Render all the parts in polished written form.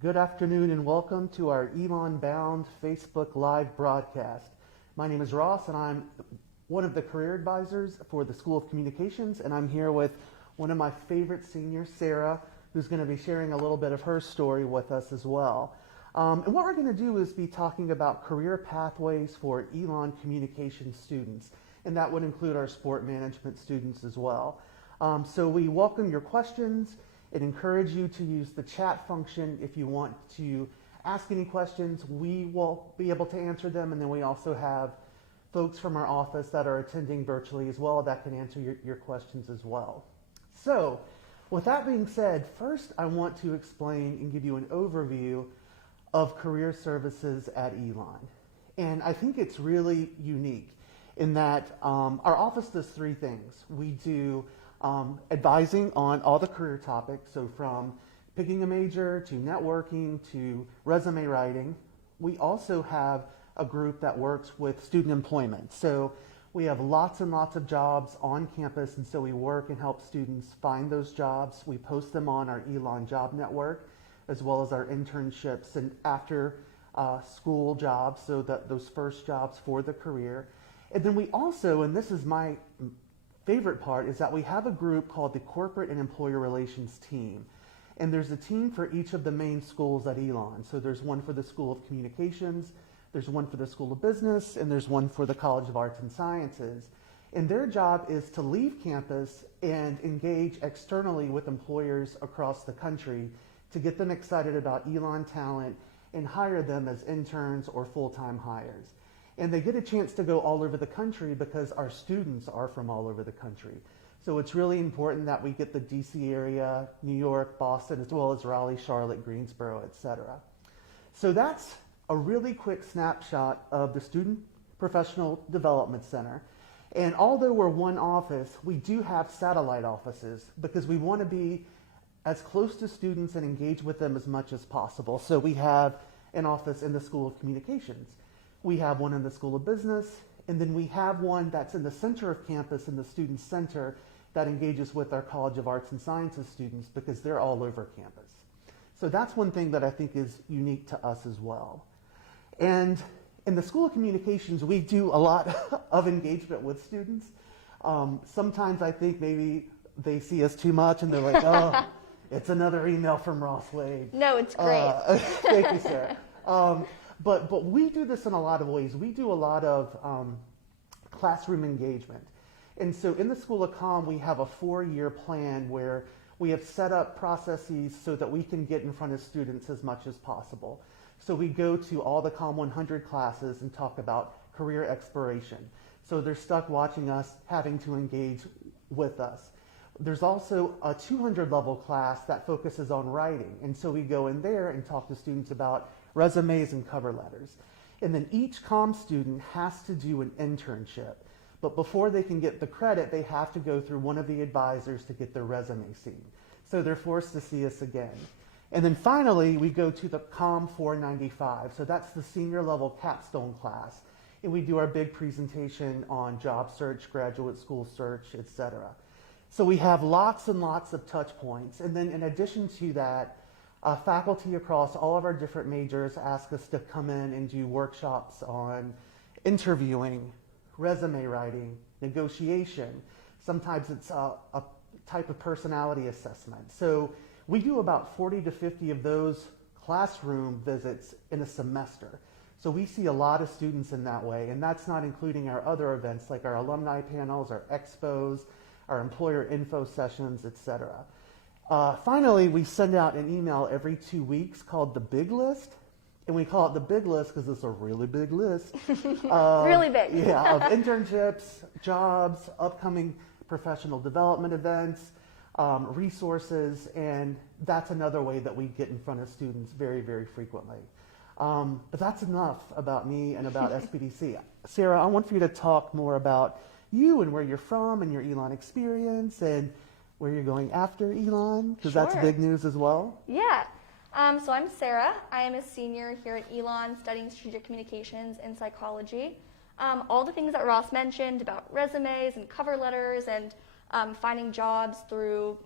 Good afternoon and welcome to our Elon Bound Facebook Live broadcast. My name is Ross and I'm one of the career advisors for the School of Communications, and I'm here with one of my favorite seniors, Sarah, who's going to be sharing a little bit of her story with us as well. And what we're going to do is be talking about career pathways for Elon Communications students, and that would include our sport management students as well. So we welcome your questions and encourage you to use the chat function if you want to ask any questions. We will be able to answer them, and then we also have folks from our office that are attending virtually as well that can answer your questions as well. So with that being said, first I want to explain and give you an overview of career services at Elon. And I think it's really unique in that our office does three things. We do advising on all the career topics, so from picking a major to networking to resume writing. We also have a group that works with student employment. So we have lots and lots of jobs on campus, and so we work and help students find those jobs. We post them on our Elon Job Network, as well as our internships and after school jobs, so that those first jobs for the career. And then we also, and this is my favorite part, is that we have a group called the Corporate and Employer Relations Team. And there's a team for each of the main schools at Elon. So there's one for the School of Communications, there's one for the School of Business, and there's one for the College of Arts and Sciences. And their job is to leave campus and engage externally with employers across the country to get them excited about Elon talent and hire them as interns or full-time hires. And they get a chance to go all over the country because our students are from all over the country. So it's really important that we get the DC area, New York, Boston, as well as Raleigh, Charlotte, Greensboro, etc. So that's a really quick snapshot of the Student Professional Development Center. And although we're one office, we do have satellite offices because we want to be as close to students and engage with them as much as possible. So we have an office in the School of Communications. We have one in the School of Business, and then we have one that's in the center of campus in the Student Center that engages with our College of Arts and Sciences students because they're all over campus. So that's one thing that I think is unique to us as well. And in the School of Communications, we do a lot of engagement with students. Sometimes I think maybe they see us too much and they're like, oh, it's another email from Ross Wade. No, it's great. Thank you, Sarah. But we do this in a lot of ways. We do a lot of classroom engagement. And so in the School of Comm, we have a 4-year plan where we have set up processes so that we can get in front of students as much as possible. So we go to all the Comm 100 classes and talk about career exploration. So they're stuck watching us, having to engage with us. There's also a 200 level class that focuses on writing. And so we go in there and talk to students about resumes and cover letters. And then each comm student has to do an internship. But before they can get the credit, they have to go through one of the advisors to get their resume seen. So they're forced to see us again. And then finally, we go to the Comm 495. So that's the senior level capstone class. And we do our big presentation on job search, graduate school search, etc. So we have lots and lots of touch points. And then in addition to that, faculty across all of our different majors ask us to come in and do workshops on interviewing, resume writing, negotiation. Sometimes it's a type of personality assessment. So we do about 40 to 50 of those classroom visits in a semester. So we see a lot of students in that way, and that's not including our other events like our alumni panels, our expos, our employer info sessions, etc. Finally, we send out an email every 2 weeks called the Big List. And we call it the Big List because it's a really big list. Really big. Yeah, of internships, jobs, upcoming professional development events, resources, and that's another way that we get in front of students very, very frequently. But that's enough about me and about Sbdc. Sarah, I want for you to talk more about you and where you're from and your Elon experience and where you're going after Elon, because that's big news as well. Yeah. So I'm Sarah. I am a senior here at Elon studying strategic communications and psychology. All the things that Ross mentioned about resumes and cover letters and finding jobs through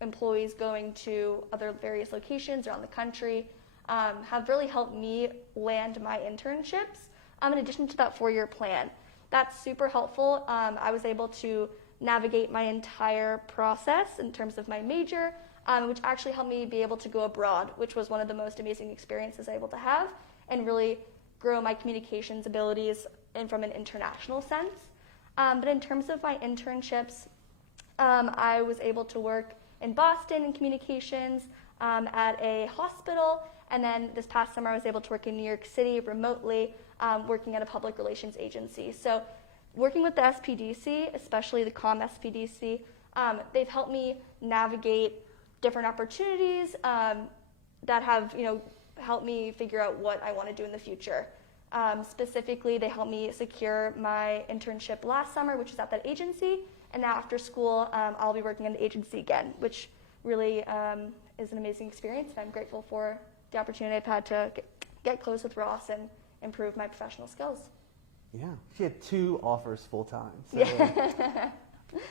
employees going to other various locations around the country. have really helped me land my internships in addition to that 4-year plan. That's super helpful. I was able to navigate my entire process in terms of my major, which actually helped me be able to go abroad, which was one of the most amazing experiences I was able to have, and really grow my communications abilities from an international sense. But in terms of my internships, I was able to work in Boston in communications at a hospital, and then this past summer I was able to work in New York City remotely, working at a public relations agency. So working with the Sbdc, especially the Sbdc, they've helped me navigate different opportunities that have helped me figure out what I want to do in the future. Specifically, they helped me secure my internship last summer, which was at that agency, and now after school, I'll be working in the agency again, which really is an amazing experience, and I'm grateful for the opportunity I've had to get close with Ross and improve my professional skills. Yeah, she had 2 offers full-time. So Yeah.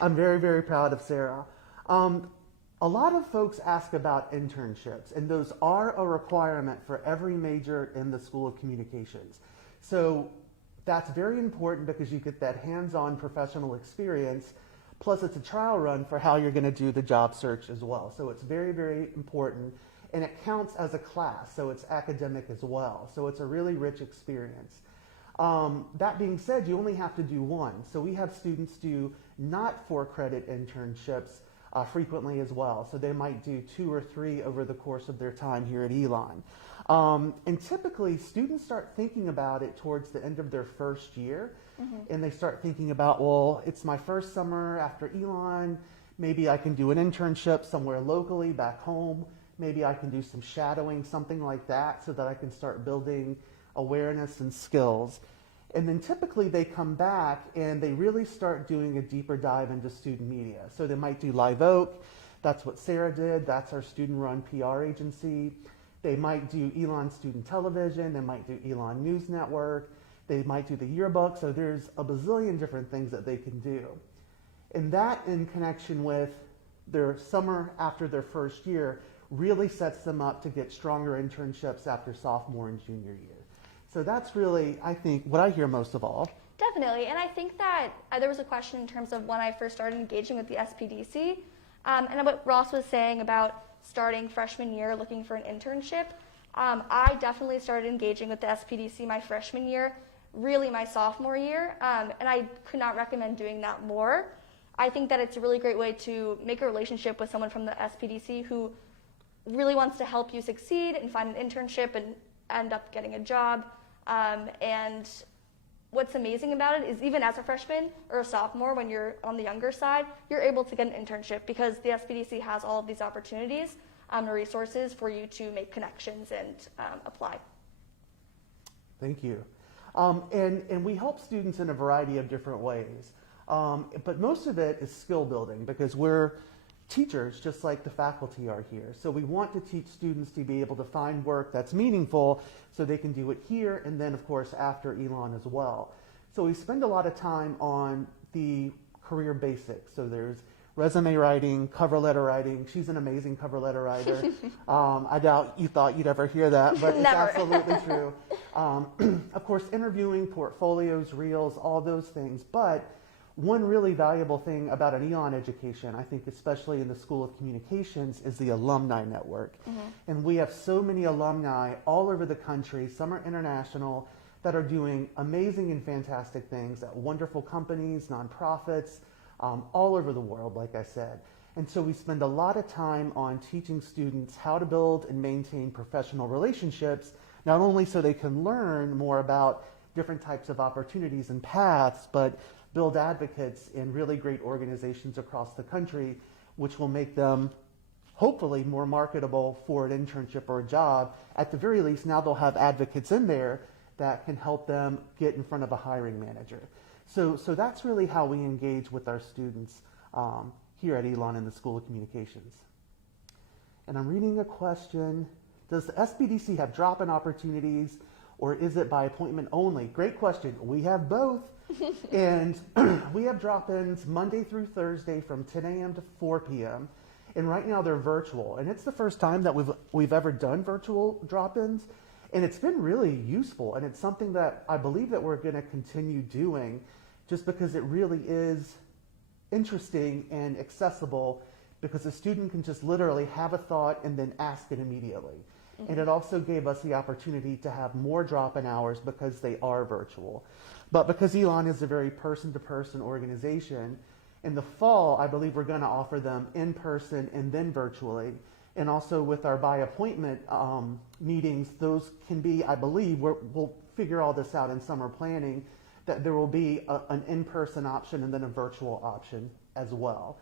I'm very, very proud of Sarah. A lot of folks ask about internships, and those are a requirement for every major in the School of Communications. So that's very important because you get that hands-on professional experience, plus it's a trial run for how you're going to do the job search as well. So it's very, very important, and it counts as a class, so it's academic as well. So it's a really rich experience. That being said, you only have to do 1. So we have students do not 4-credit internships frequently as well. So they might do 2 or 3 over the course of their time here at Elon. And typically, students start thinking about it towards the end of their first year. And they start thinking about, well, it's my first summer after Elon. Maybe I can do an internship somewhere locally back home. Maybe I can do some shadowing, something like that, so that I can start building awareness and skills. And then typically they come back and they really start doing a deeper dive into student media. So they might do Live Oak. That's what Sarah did. That's our student-run PR agency. They might do Elon Student Television. They might do Elon News Network. They might do the yearbook. So there's a bazillion different things that they can do. And that, in connection with their summer after their first year, really sets them up to get stronger internships after sophomore and junior year. So that's really, I think, what I hear most of all. Definitely, and I think that there was a question in terms of when I first started engaging with the Sbdc, and what Ross was saying about starting freshman year looking for an internship. I definitely started engaging with the Sbdc my freshman year, really my sophomore year, and I could not recommend doing that more. I think that it's a really great way to make a relationship with someone from the Sbdc who really wants to help you succeed and find an internship and end up getting a job. And what's amazing about it is even as a freshman or a sophomore, when you're on the younger side, you're able to get an internship because the Sbdc has all of these opportunities and resources for you to make connections and apply. Thank you. And we help students in a variety of different ways. But most of it is skill building because we're teachers just like the faculty are here. So we want to teach students to be able to find work that's meaningful so they can do it here and then, of course, after Elon as well. So we spend a lot of time on the career basics. So there's resume writing, cover letter writing. She's an amazing cover letter writer. I doubt you thought you'd ever hear that, but it's absolutely true. Of course, interviewing, portfolios, reels, all those things. But one really valuable thing about an Elon education, I think especially in the School of Communications, is the Alumni Network. And we have so many alumni all over the country, some are international, that are doing amazing and fantastic things at wonderful companies, nonprofits, all over the world, like I said. And so we spend a lot of time on teaching students how to build and maintain professional relationships, not only so they can learn more about different types of opportunities and paths, but build advocates in really great organizations across the country, which will make them hopefully more marketable for an internship or a job. At the very least, now they'll have advocates in there that can help them get in front of a hiring manager. So that's really how we engage with our students here at Elon in the School of Communications. And I'm reading a question. Does the Sbdc have drop-in opportunities or is it by appointment only? Great question. We have both. And we have drop-ins Monday through Thursday from 10 a.m. to 4 p.m. And right now they're virtual. And it's the first time that we've ever done virtual drop-ins. And it's been really useful. And it's something that I believe that we're going to continue doing just because it really is interesting and accessible, because a student can just literally have a thought and then ask it immediately. Mm-hmm. And it also gave us the opportunity to have more drop-in hours because they are virtual. But because Elon is a very person-to-person organization, in the fall, I believe we're going to offer them in person and then virtually. And also with our by appointment meetings, those can be, I believe, we'll figure all this out in summer planning, that there will be an in-person option and then a virtual option as well.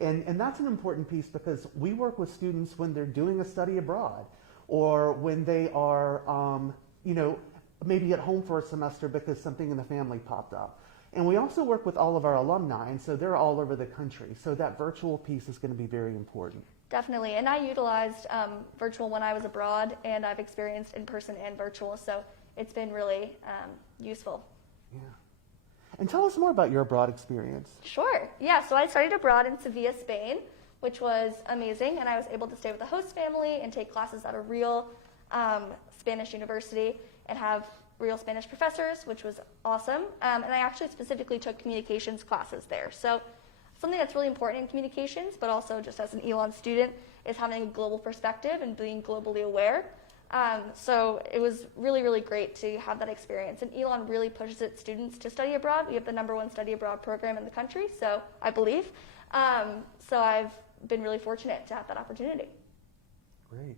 And that's an important piece, because we work with students when they're doing a study abroad, or when they are, maybe at home for a semester because something in the family popped up. And we also work with all of our alumni, and so they're all over the country. So that virtual piece is going to be very important. Definitely. And I utilized virtual when I was abroad, and I've experienced in-person and virtual. So it's been really useful. Yeah. And tell us more about your abroad experience. Sure. Yeah, so I studied abroad in Sevilla, Spain, which was amazing. And I was able to stay with a host family and take classes at a real Spanish university and have real Spanish professors, which was awesome. And I actually specifically took communications classes there. So something that's really important in communications, but also just as an Elon student, is having a global perspective and being globally aware. So it was really, really great to have that experience. And Elon really pushes its students to study abroad. We have the #1 study abroad program in the country, so I believe. So I've been really fortunate to have that opportunity. Great.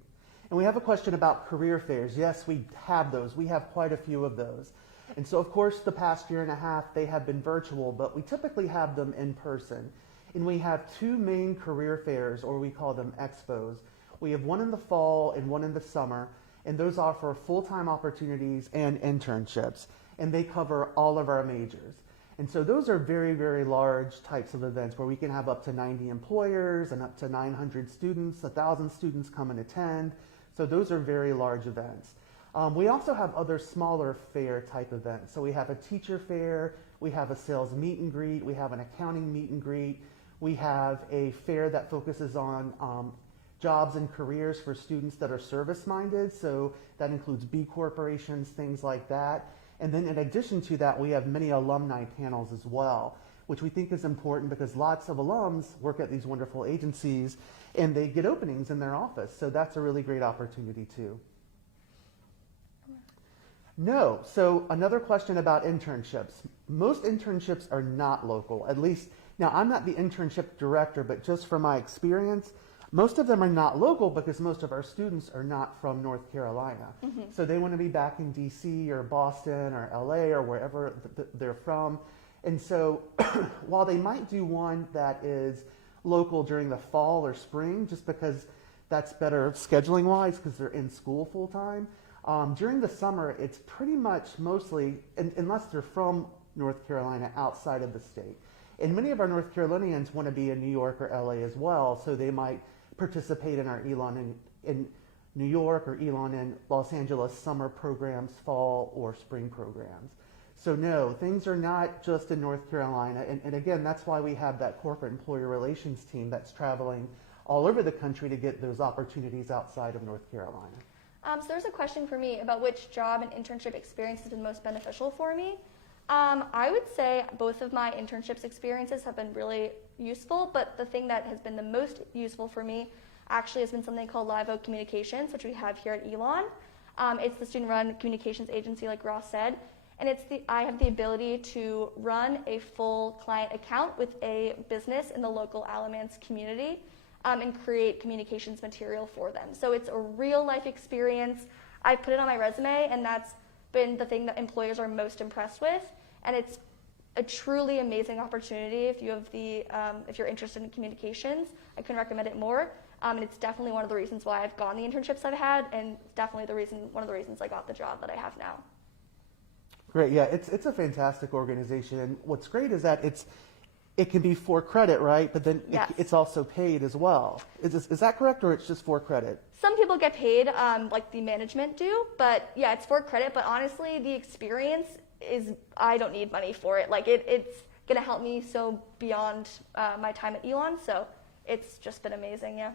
And we have a question about career fairs. Yes, we have those. We have quite a few of those. And so, of course, the past year and a half, they have been virtual, but we typically have them in person. And we have 2 main career fairs, or we call them expos. We have one in the fall and one in the summer, and those offer full-time opportunities and internships, and they cover all of our majors. And so those are very, very large types of events where we can have up to 90 employers and up to 900 students, 1,000 students come and attend. So those are very large events. We also have other smaller fair type events. So we have a teacher fair, we have a sales meet and greet, we have an accounting meet and greet, we have a fair that focuses on jobs and careers for students that are service-minded. So that includes B corporations, things like that. And then in addition to that, we have many alumni panels as well, which we think is important because lots of alums work at these wonderful agencies and they get openings in their office. So that's a really great opportunity too. No. So another question about internships. Most internships are not local, at least. Now, I'm not the internship director, but just from my experience, most of them are not local because most of our students are not from North Carolina. Mm-hmm. So they want to be back in DC or Boston or LA or wherever they're from. And so while they might do one that is local during the fall or spring, just because that's better scheduling wise because they're in school full time, during the summer, it's pretty much mostly, unless they're from North Carolina, outside of the state. And many of our North Carolinians want to be in New York or LA as well, so they might participate in our Elon in New York or Elon in Los Angeles summer programs, fall or spring programs. So no, things are not just in North Carolina. And again, that's why we have that corporate employer relations team that's traveling all over the country to get those opportunities outside of North Carolina. So there's a question for me about which job and internship experience has been most beneficial for me. I would say both of my internships experiences have been really useful, but the thing that has been the most useful for me actually has been something called Live Oak Communications, which we have here at Elon. It's the student-run communications agency, like Ross said, and I have the ability to run a full client account with a business in the local Alamance community and create communications material for them. So it's a real-life experience. I put it on my resume, and that's been the thing that employers are most impressed with, and it's a truly amazing opportunity if you have if you're interested in communications. I couldn't recommend it more, and it's definitely one of the reasons why I've gotten the internships I've had, and definitely one of the reasons I got the job that I have now. Great, yeah, it's a fantastic organization, and what's great is that it can be for credit, right? But then yes. It's also paid as well. Is that correct, or it's just for credit? Some people get paid, like the management do, but yeah, it's for credit. But honestly, the experience I don't need money for it. Like it's gonna help me so beyond my time at Elon. So it's just been amazing, yeah.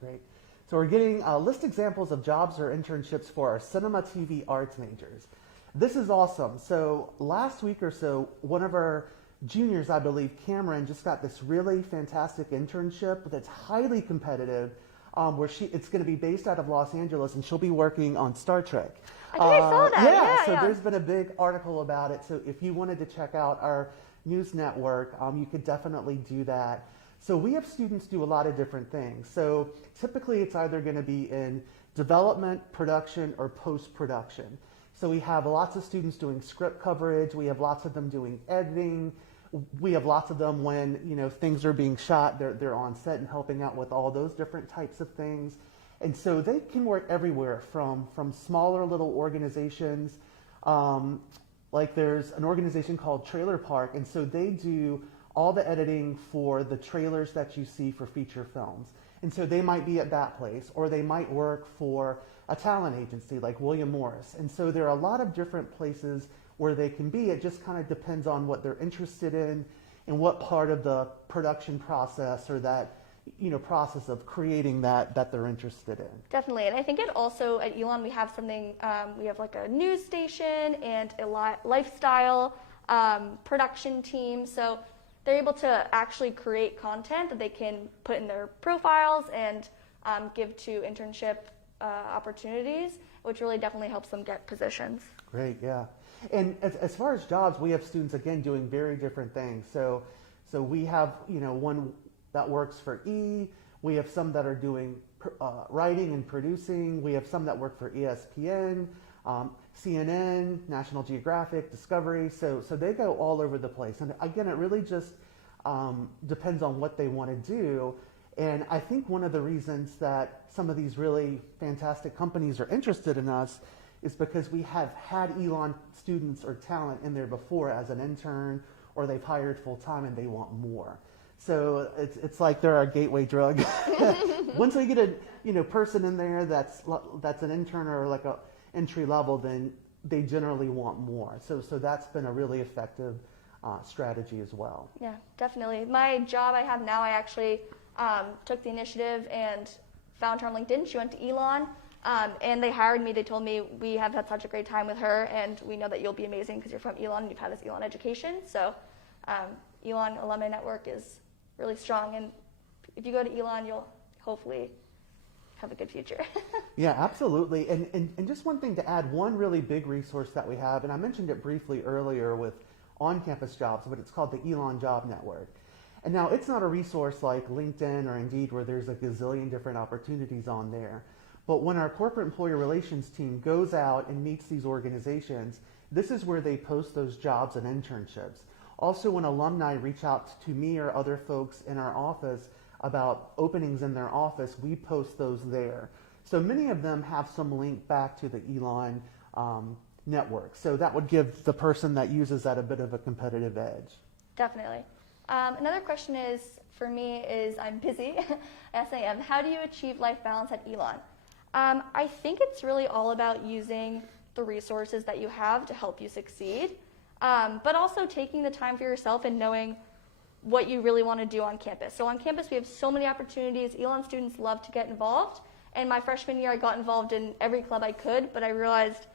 Great. So we're getting list examples of jobs or internships for our cinema, TV, arts majors. This is awesome. So last week or so, one of our juniors, I believe, Cameron, just got this really fantastic internship that's highly competitive, where it's going to be based out of Los Angeles, and she'll be working on Star Trek. I think I saw that. Yeah, so there's been a big article about it. So if you wanted to check out our news network, you could definitely do that. So we have students do a lot of different things. So typically it's either going to be in development, production, or post-production. So we have lots of students doing script coverage. We have lots of them doing editing. We have lots of them when things are being shot. They're on set and helping out with all those different types of things. And so they can work everywhere from smaller little organizations. Like there's an organization called Trailer Park, and so they do all the editing for the trailers that you see for feature films. And so they might be at that place, or they might work for a talent agency like William Morris. And so there are a lot of different places where they can be. It just kind of depends on what they're interested in and what part of the production process or that process of creating that they're interested in. Definitely, and I think it also at Elon we have something. We have like a news station and a lifestyle production team. So they're able to actually create content that they can put in their profiles and give to internship opportunities, which really definitely helps them get positions. Great, yeah. And as far as jobs, we have students, again, doing very different things. So we have, one that works for E. We have some that are doing writing and producing. We have some that work for ESPN, CNN, National Geographic, Discovery. So they go all over the place. And again, it really just depends on what they want to do. And I think one of the reasons that some of these really fantastic companies are interested in us is because we have had Elon students or talent in there before as an intern, or they've hired full time and they want more. So it's like they're our gateway drug. Once we get a person in there that's an intern or like a entry level, then they generally want more. So that's been a really effective strategy as well. Yeah, definitely. My job I have now, I actually took the initiative and found her on LinkedIn. She went to Elon. And they hired me. They told me, we have had such a great time with her, and we know that you'll be amazing because you're from Elon and you've had this Elon education. So Elon Alumni Network is really strong, and if you go to Elon, you'll hopefully have a good future. Yeah, absolutely. And just one thing to add, one really big resource that we have, and I mentioned it briefly earlier with on-campus jobs, but it's called the Elon Job Network. And now it's not a resource like LinkedIn or Indeed where there's a gazillion different opportunities on there. But when our corporate employer relations team goes out and meets these organizations, this is where they post those jobs and internships. Also, when alumni reach out to me or other folks in our office about openings in their office, we post those there. So many of them have some link back to the Elon network. So that would give the person that uses that a bit of a competitive edge. Definitely. Another question for me is, I'm busy. Yes, I am. How do you achieve life balance at Elon? I think it's really all about using the resources that you have to help you succeed, but also taking the time for yourself and knowing what you really want to do on campus. So on campus, we have so many opportunities. Elon students love to get involved. And my freshman year, I got involved in every club I could, but I realized,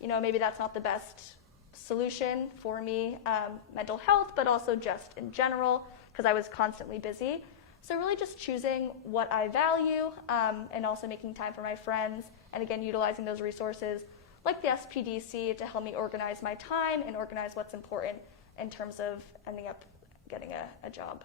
maybe that's not the best solution for me, mental health, but also just in general, because I was constantly busy. So really just choosing what I value and also making time for my friends, and again, utilizing those resources like the Sbdc to help me organize my time and organize what's important in terms of ending up getting a job.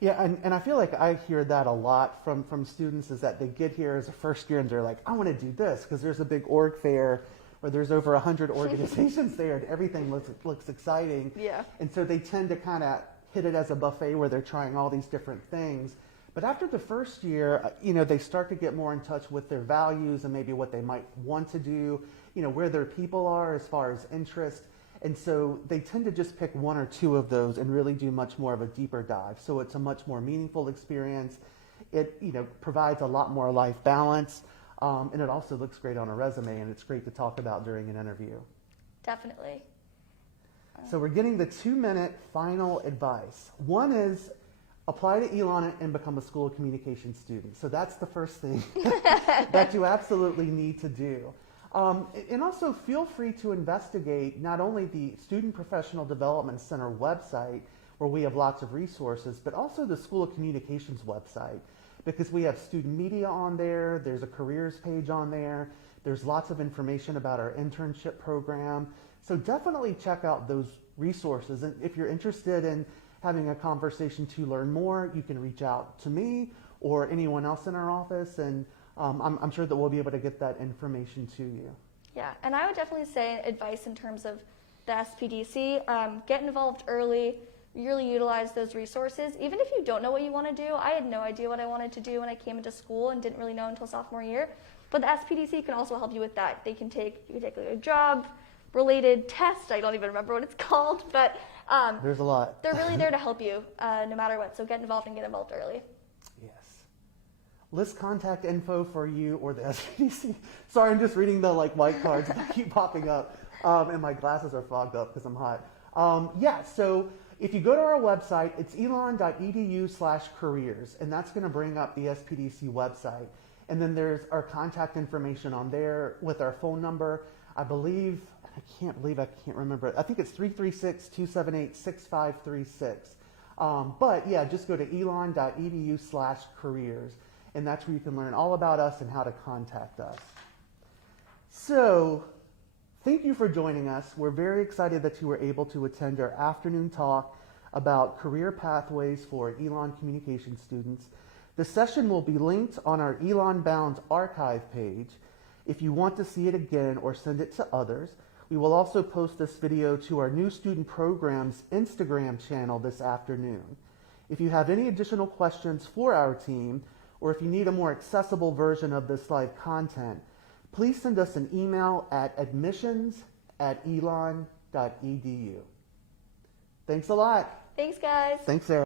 Yeah, and I feel like I hear that a lot from students, is that they get here as a first year and they're like, I want to do this because there's a big org fair where there's over 100 organizations there and everything looks exciting. Yeah. And so they tend to kind of hit it as a buffet where they're trying all these different things. But after the first year, they start to get more in touch with their values and maybe what they might want to do, where their people are as far as interest. And so they tend to just pick one or two of those and really do much more of a deeper dive. So it's a much more meaningful experience. It provides a lot more life balance, and it also looks great on a resume, and it's great to talk about during an interview. Definitely. So we're getting the 2-minute final advice. One is, apply to Elon and become a School of Communication student. So that's the first thing that you absolutely need to do. And also feel free to investigate not only the Student Professional Development Center website, where we have lots of resources, but also the School of Communications website, because we have student media on there, there's a careers page on there, there's lots of information about our internship program. So definitely check out those resources. And if you're interested in having a conversation to learn more, you can reach out to me or anyone else in our office, and I'm sure that we'll be able to get that information to you. Yeah, and I would definitely say advice in terms of the SBDC, get involved early, really utilize those resources. Even if you don't know what you want to do, I had no idea what I wanted to do when I came into school and didn't really know until sophomore year. But the SBDC can also help you with that. You can take like a job-related test. I don't even remember what it's called, but there's a lot. They're really there to help you no matter what. So get involved and get involved early. Yes. List contact info for you or the SBDC. Sorry, I'm just reading the white cards that keep popping up, and my glasses are fogged up because I'm hot. So if you go to our website, it's elon.edu/careers, and that's going to bring up the SBDC website. And then there's our contact information on there with our phone number. I can't remember it. I think it's 336-278-6536. But yeah, just go to elon.edu/careers, and that's where you can learn all about us and how to contact us. So thank you for joining us. We're very excited that you were able to attend our afternoon talk about career pathways for Elon communication students. The session will be linked on our Elon Bound archive page if you want to see it again or send it to others. We will also post this video to our new student program's Instagram channel this afternoon. If you have any additional questions for our team, or if you need a more accessible version of this live content, please send us an email at admissions@elon.edu. Thanks a lot. Thanks, guys. Thanks, Sarah.